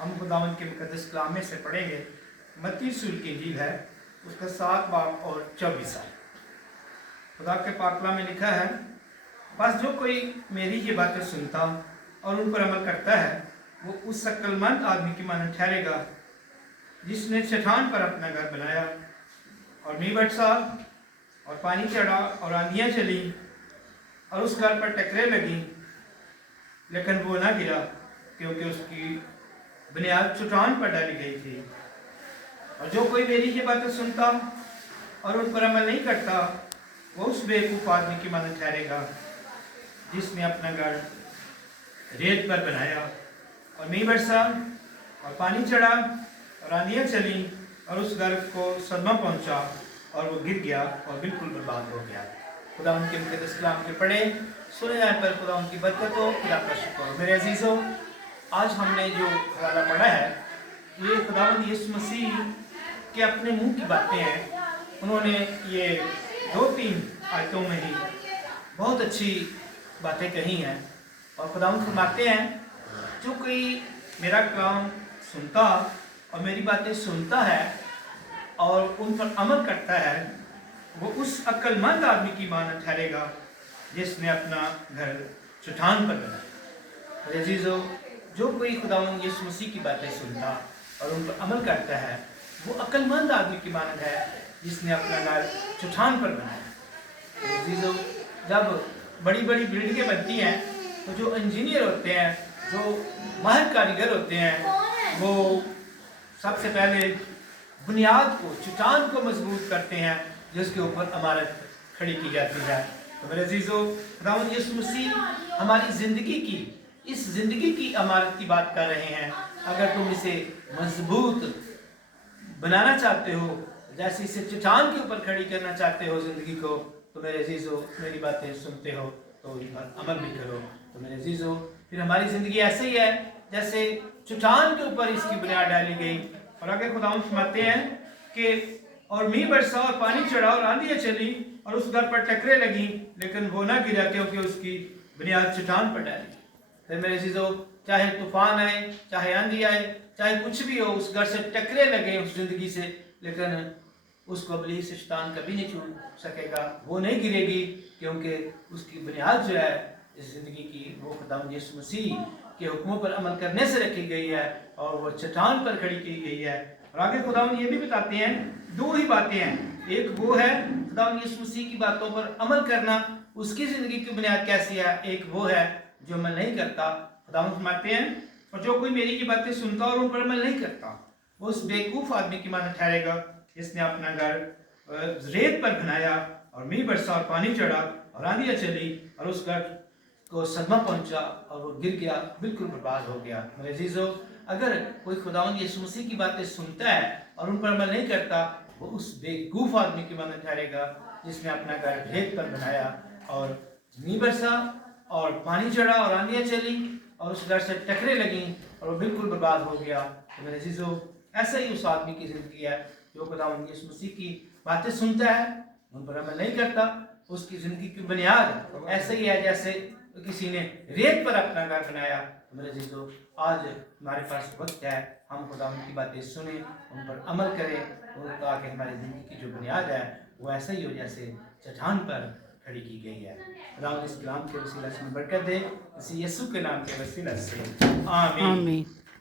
हम खुदावंद के मुकद्दस कलाम में से पढ़ेंगे। मत्ती रसूल की इंजील है, उसका 7 बाब और 24 आयत। खुदा के पाक कलाम में लिखा है, बस जो कोई मेरी ये बातें सुनता और उन पर अमल करता है वो उस अक्लमंद आदमी की मानद ठहरेगा जिसने चट्टान पर अपना घर बनाया और मींह बरसा और पानी चढ़ा और आंधियाँ चली और उस घर पर टकरे लगी, लेकिन वो ना गिरा क्योंकि उसकी बुनियाद चट्टान पर डाली गई थी। और जो कोई मेरी ये बातें सुनता और उन पर अमल नहीं करता वो उस बेवकूफ़ आदमी की मानद ठहरेगा जिसने अपना घर रेत पर बनाया और मींह बरसा और पानी चढ़ा और आंधियाँ चली और उस घर को सदमा पहुंचा और वो गिर गया और बिल्कुल बर्बाद हो गया। खुदा उनके मुकद्दस कलाम के पढ़े सुने जाने पर खुदा उनकी बरकत हो, खुदा का शुक्र हो। मेरे अजीज़ों, आज हमने जो हवाला पढ़ा है ये खुदावंद यीशु मसीह के अपने मुंह की बातें हैं। उन्होंने ये 2-3 आयतों में ही बहुत अच्छी बातें कही हैं और खुदावंद फरमाते हैं, जो कोई मेरा कलाम सुनता और मेरी बातें सुनता है और उन पर अमल करता है वो उस अक्लमंद आदमी की मानद ठहरेगा जिसने अपना घर चट्टान पर बनाया। मेरे अजीज़ों, जो कोई खुदावंद यीशु मसीह की बातें सुनता और उन पर अमल करता है वो अक्लमंद आदमी की मानद है जिसने अपना घर चट्टान पर बनाया। मेरे अजीज़ों, जब बड़ी बड़ी बिल्डिंगें बनती हैं तो जो इंजीनियर होते हैं, जो माहिर कारीगर होते हैं, वो सबसे पहले बुनियाद को, चट्टान को मजबूत करते हैं जिसके ऊपर इमारत खड़ी की जाती है। तो मेरे अजीज़ों, खुदावंद यीशु मसीह हमारी ज़िंदगी की, इस ज़िंदगी की इमारत की बात कर रहे हैं। अगर तुम इसे मजबूत बनाना चाहते हो, जैसे इसे चट्टान के ऊपर खड़ी करना चाहते हो ज़िंदगी को, तो मेरे अजीज़ों मेरी बातें सुनते हो तो इन पर अमल भी करो। तो मेरे अजीज़ों, फिर हमारी ज़िंदगी ऐसे ही है जैसे चट्टान के ऊपर इसकी बुनियाद डाली गई। और आगे खुदावंद फरमाते हैं कि और मींह बरसा और पानी चढ़ा और आंधियाँ चली और उस घर पर टकरे लगी, लेकिन वो ना गिरा क्योंकि उसकी बुनियाद चट्टान पर डाली। फिर मेरे अजीज़ों, चाहे तूफान आए, चाहे आंधी आए, चाहे कुछ भी हो, उस घर से टकरे लगे उस ज़िंदगी से, लेकिन उसको इब्लीस शैतान कभी नहीं छू सकेगा, वो नहीं गिरेगी क्योंकि उसकी बुनियाद जो है इस ज़िंदगी की वो खुदावंद यीशु मसीह के हुक्मों पर अमल करने से रखी गई है और वो चट्टान पर खड़ी की गई है। और आगे खुदावंद ये भी बताते हैं, 2 ही बातें हैं। एक वो है खुदावंद यीशु मसीह की बातों पर अमल करना, उसकी ज़िंदगी की बुनियाद कैसी है। एक वो है जो अमल नहीं करता। खुदावंद फरमाते हैं, और जो कोई मेरी की बातें सुनता और उन पर अमल नहीं करता वो उस बेवकूफ़ आदमी की मानद ठहरेगा जिसने अपना घर रेत पर बनाया और मींह बरसा और पानी चढ़ा और आंधियाँ चली और उस घर को सदमा पहुंचा और वो गिर गया, बिल्कुल बर्बाद हो गया। मेरे अजीज़ों, अगर कोई खुदावंद यीशु मसीह की बातें सुनता है और उन पर अमल नहीं करता वो उस बेवकूफ़ आदमी की मानद ठहरेगा जिसने अपना घर रेत पर बनाया और मींह बरसा और पानी चढ़ा और आंधियाँ चली और उस घर से टकरे लगी और वो बिल्कुल बर्बाद हो गया। तो मेरे अजीज़ों, ऐसा ही उस आदमी की ज़िंदगी है जो खुदावंद यीशु मसीह की बातें सुनता है, उन पर अमल नहीं करता। उसकी ज़िंदगी की बुनियाद ऐसे ही है जैसे किसी ने रेत पर अपना घर बनाया। तो मेरे अजीज़ों, आज हमारे पास वक्त है, हम खुदावंद की बातें सुने, उन पर अमल करें, ताकि हमारी ज़िंदगी की जो बुनियाद है वो ऐसा ही हो जैसे चट्टान पर खड़ी की गई है। खुदावंद इस कलाम के वसीला से बरकत दे, इसी यीशु के नाम के वसीला से आमीन।